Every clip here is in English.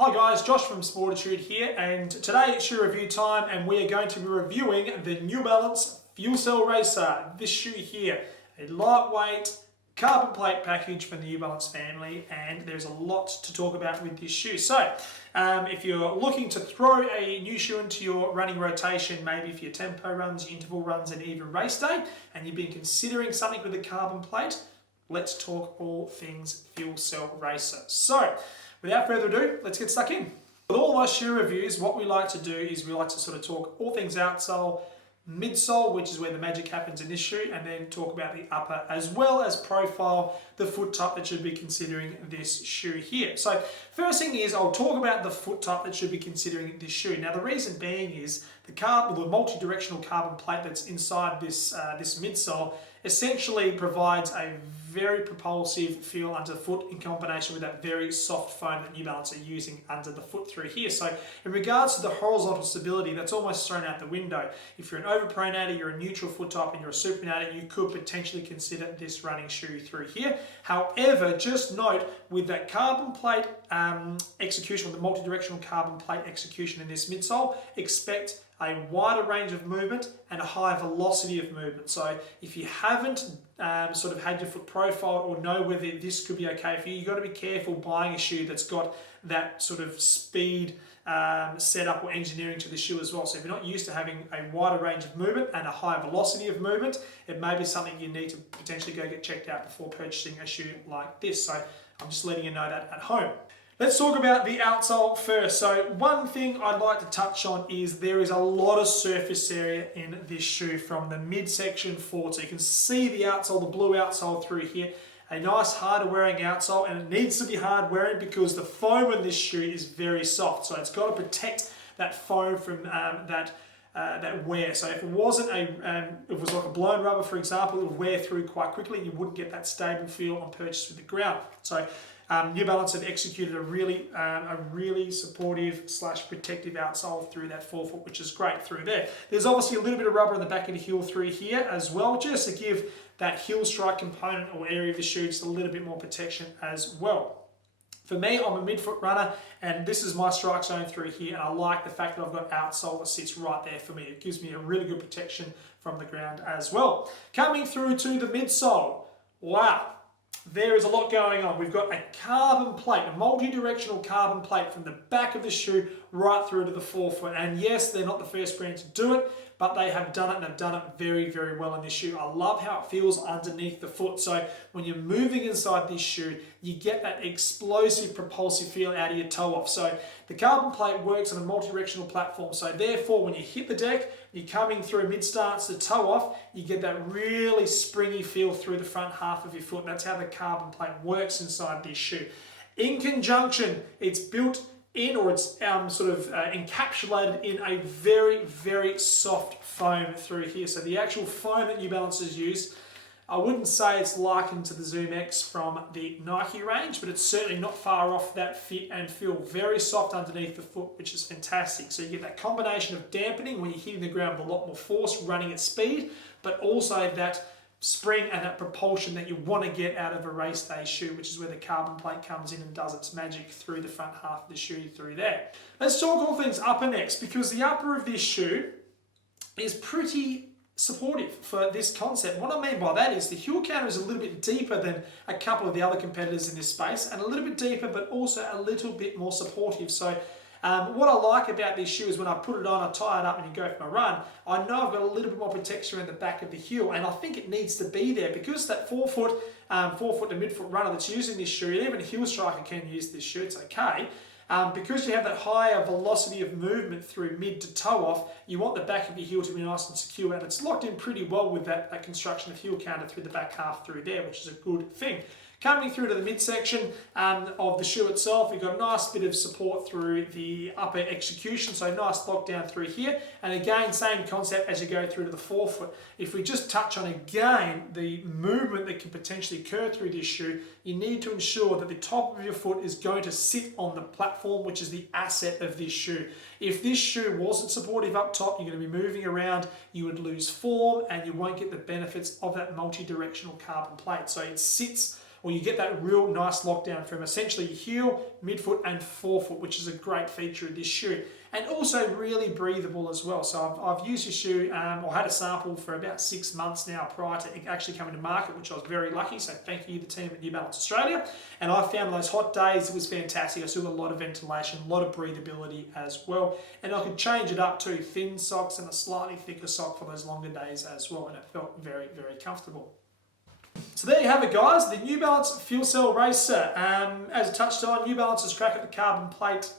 Hi guys, Josh from Sportitude here, and today it's shoe review time, and we are going to be reviewing the New Balance FuelCell Racer. This shoe here, a lightweight carbon plate package from the New Balance family, and there's a lot to talk about with this shoe. So, if you're looking to throw a new shoe into your running rotation, maybe for your tempo runs, your interval runs, and even race day, and you've been considering something with a carbon plate, let's talk all things FuelCell Racer. So, without further ado, let's get stuck in. With all of our shoe reviews, what we like to do is we like to sort of talk all things outsole, midsole, which is where the magic happens in this shoe, and then talk about the upper, as well as profile the foot type that should be considering this shoe here. So first thing is I'll talk about the foot type that should be considering this shoe. Now the reason being is the multi-directional carbon plate that's inside this midsole essentially provides a very propulsive feel underfoot in combination with that very soft foam that New Balance are using under the foot through here. So in regards to the horizontal stability, that's almost thrown out the window. If you're an overpronator, you're a neutral foot type, and you're a supinator, you could potentially consider this running shoe through here. However, just note with that carbon plate execution, with the multi-directional carbon plate execution in this midsole, expect a wider range of movement and a higher velocity of movement. So if you haven't sort of had your foot profiled or know whether this could be okay for you, you've got to be careful buying a shoe that's got that sort of speed setup or engineering to the shoe as well. So if you're not used to having a wider range of movement and a higher velocity of movement, it may be something you need to potentially go get checked out before purchasing a shoe like this. So I'm just letting you know that at home. Let's talk about the outsole first. So one thing I'd like to touch on is there is a lot of surface area in this shoe from the midsection forward. So you can see the outsole, the blue outsole through here. A nice hard wearing outsole, and it needs to be hard wearing because the foam in this shoe is very soft. So it's got to protect that foam from that wear. So if it wasn't if it was like a blown rubber, for example, it would wear through quite quickly and you wouldn't get that stable feel on purchase with the ground. So New Balance have executed a really supportive / protective outsole through that forefoot, which is great through there. There's obviously a little bit of rubber on the back of the heel through here as well, just to give that heel strike component or area of the shoe just a little bit more protection as well. For me, I'm a midfoot runner, and this is my strike zone through here, and I like the fact that I've got outsole that sits right there for me. It gives me a really good protection from the ground as well. Coming through to the midsole, wow. There is a lot going on. We've got a carbon plate, a multi-directional carbon plate from the back of the shoe right through to the forefoot. And yes, they're not the first brand to do it, but they have done it, and have done it very, very well in this shoe. I love how it feels underneath the foot. So when you're moving inside this shoe, you get that explosive, propulsive feel out of your toe off. So the carbon plate works on a multi-directional platform. So therefore, when you hit the deck, you're coming through mid-starts to toe off, you get that really springy feel through the front half of your foot. That's how the carbon plate works inside this shoe. In conjunction, it's built in, or it's encapsulated in a very, very soft foam through here. So the actual foam that New Balance has used, I wouldn't say it's likened to the Zoom X from the Nike range, but it's certainly not far off that fit and feel. Very soft underneath the foot, which is fantastic. So you get that combination of dampening when you're hitting the ground with a lot more force, running at speed, but also that spring and that propulsion that you want to get out of a race day shoe, which is where the carbon plate comes in and does its magic through the front half of the shoe through there. Let's talk all things upper next, because the upper of this shoe is pretty supportive for this concept. What I mean by that is the heel counter is a little bit deeper than a couple of the other competitors in this space, and a little bit deeper, but also a little bit more supportive. So what I like about this shoe is when I put it on, I tie it up and you go for my run, I know I've got a little bit more protection around the back of the heel, and I think it needs to be there because that forefoot to midfoot runner that's using this shoe, even a heel striker can use this shoe, it's okay. Because you have that higher velocity of movement through mid to toe off, you want the back of your heel to be nice and secure, and it's locked in pretty well with that construction of heel counter through the back half through there, which is a good thing. Coming through to the midsection of the shoe itself, you've got a nice bit of support through the upper execution, so nice lockdown through here. And again, same concept as you go through to the forefoot. If we just touch on again the movement that can potentially occur through this shoe, you need to ensure that the top of your foot is going to sit on the platform, which is the asset of this shoe. If this shoe wasn't supportive up top, you're going to be moving around, you would lose form, and you won't get the benefits of that multi-directional carbon plate. So it sits or you get that real nice lockdown from essentially your heel, midfoot and forefoot, which is a great feature of this shoe. And also really breathable as well. So I've used this shoe, or had a sample for about 6 months now prior to it actually coming to market, which I was very lucky. So thank you to the team at New Balance Australia. And I found those hot days, it was fantastic. I still got a lot of ventilation, a lot of breathability as well. And I could change it up to thin socks and a slightly thicker sock for those longer days as well. And it felt very, very comfortable. So there you have it, guys, the New Balance FuelCell Racer. As I touched on, New Balance's crack at the carbon plate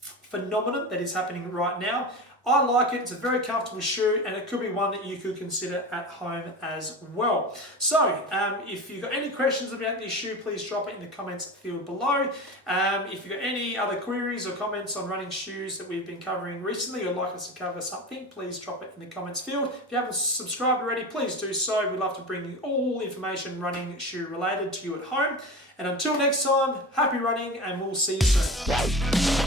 phenomenon that is happening right now. I like it. It's a very comfortable shoe, and it could be one that you could consider at home as well. So if you've got any questions about this shoe, please drop it in the comments field below. If you've got any other queries or comments on running shoes that we've been covering recently, or like us to cover something, please drop it in the comments field. If you haven't subscribed already, please do so. We'd love to bring you all information running shoe related to you at home. And until next time, happy running, and we'll see you soon.